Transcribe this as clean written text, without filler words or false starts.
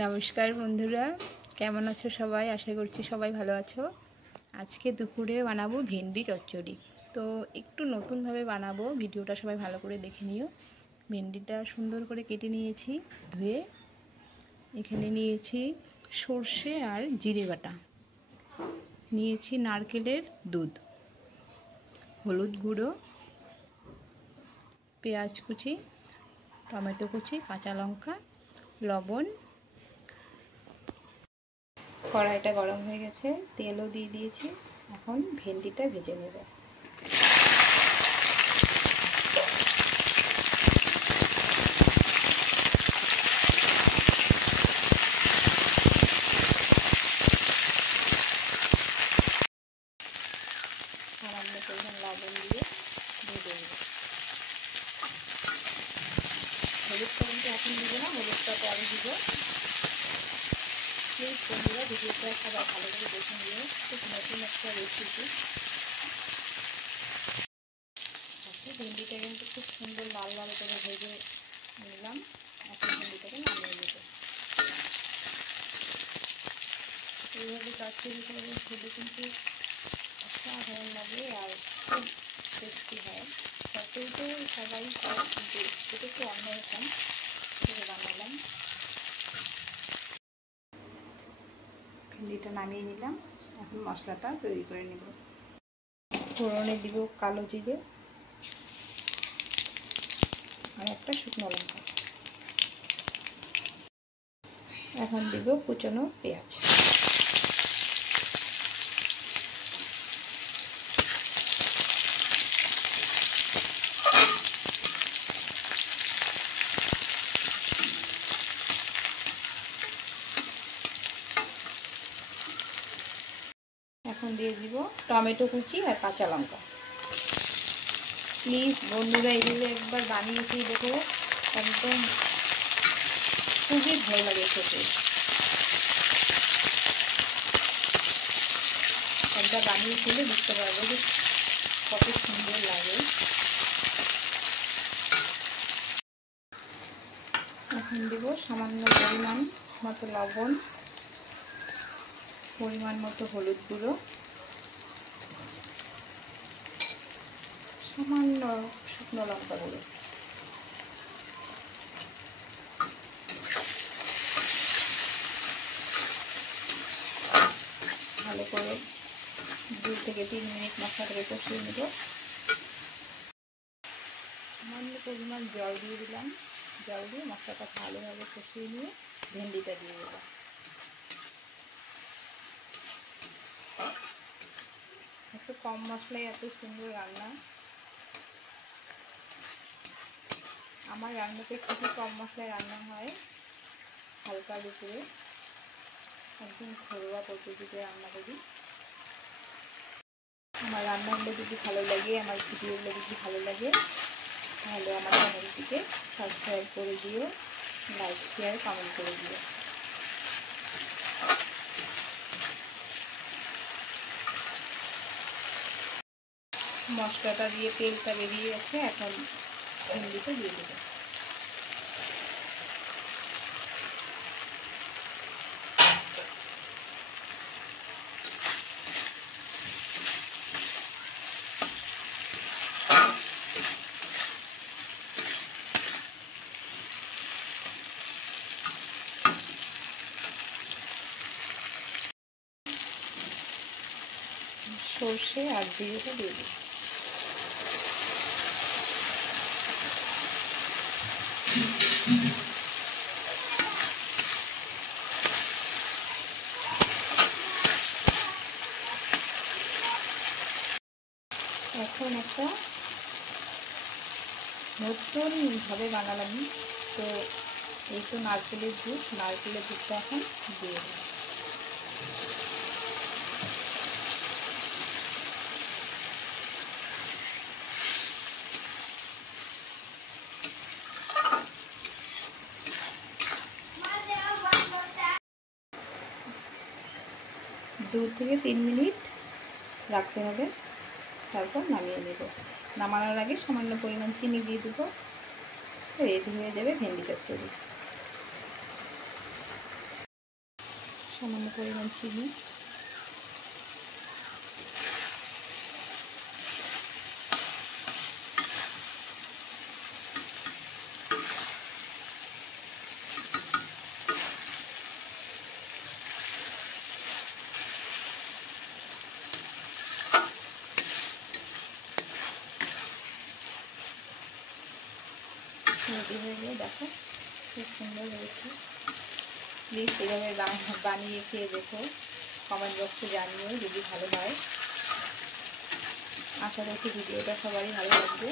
নমস্কার বন্ধুরা, কেমন আছো সবাই? আশা করছি সবাই ভালো আছো। আজকে দুপুরে বানাবো ভেন্ডি চচ্চড়ি। তো একটু নতুনভাবে বানাবো, ভিডিওটা সবাই ভালো করে দেখে নিও। ভেন্ডিটা সুন্দর করে কেটে নিয়েছি, ধুয়ে। এখানে নিয়েছি সর্ষে আর জিরে বাটা, নিয়েছি নারকেলের দুধ, হলুদ গুঁড়ো, পেঁয়াজ কুচি, টমেটো কুচি, কাঁচা লঙ্কা, লবণ। কড়াইটা গরম হয়ে গেছে, তেলও দিয়ে দিয়েছি। এখন ভেন্ডিটা ভেজে নেব। সামান্য পরিমাণ লবণ দিয়ে ভেজে নেব। হলুদটা কিন্তু এখন দিব না, হলুদটা পরে দিব। প্লিজ বন্ধুরা, ভিডিওটা সবাই ভালো করে দেখে নিয়ে, খুব নতুন একটা রেসিপি। ভেন্ডিটা কিন্তু খুব সুন্দর লাল লাল করে ভেজে নিলাম। এখন ভেন্ডিটাকে নামিয়ে নেব। এইভাবে চচ্চড়ি করে খেলে কিন্তু অসাধারণ লাগে আর খুব টেস্টি হয়। চচ্চড়ি তো সবাই খায়, কিন্তু এটা একটু অন্যরকম করে বানালাম। ভেন্ডিটা নামিয়ে নিলাম, এখন মশলাটা তৈরি করে নেব। ফোড়নে দিব কালো জিরে আর একটা শুকনো লঙ্কা। এখন দিব কুচনো পেঁয়াজ। এখন দিয়ে দিব টমেটো কুচি আর কাঁচা লঙ্কা। প্লিজ বন্ধুরা, এইভাবে একবার বানিয়ে খেয়ে দেখো, একদম খুবই ভালো লাগে খেতে। একবার বানিয়ে খেলে বুঝতে পারবো যে কত সুন্দর লাগে। এখন দেব সামান্য পরিমাণ মতো লবণ, পরিমাণ মতো হলুদ গুঁড়ো, সামান্য শুকনো লঙ্কা গুঁড়ো। ভালো করে 2 থেকে 3 মিনিট মশলাটাকে কষিয়ে নেব। সামান্য পরিমাণ জল দিয়ে দিলাম। জল দিয়ে মশলাটা ভালোভাবে কষিয়ে নিয়ে ভেন্ডিটা দিয়ে দেবো। একটু কম মশলায় এত সুন্দর রান্না। আমার রান্নাতে খুবই কম মশলায় রান্না হয়, হালকা দুপুরে একদম ঘরোয়া পদ্ধতিতে রান্না করি। আমার রান্নাগুলো যদি ভালো লাগে, আমার ভিডিওগুলো যদি ভালো লাগে, তাহলে আমার চ্যানেলটিকে সাবস্ক্রাইব করে দিও, লাইক শেয়ার কমেন্ট করে দিও। মশলাটা দিয়ে তেলটা বেরিয়ে গেছে, এখন ভেন্ডিটা দিয়ে দেবো। সর্ষে আর জিরেটা দিয়ে দেবো। এখন একটা নতুনভাবে বানালাম, তো এই তো নারকেলের দুধটা এখন দিয়ে দেবো। দু থেকে 3 মিনিট রাখতে হবে, তারপর নামিয়ে নেব। নামানোর আগে সামান্য পরিমাণ চিনি দিয়ে দেবো। রেডি হয়ে যাবে ভেন্ডি চচ্চড়ি। সামান্য পরিমাণ চিনি, রেডি হয়ে গেলে দেখো খুব সুন্দর হয়েছে। প্লিজ এভাবে বানিয়ে খেয়ে দেখো, কমেন্ট বক্সে জানিও যদি ভালো হয়। আশা করছি ভিডিওটা সবারই ভালো লাগবে।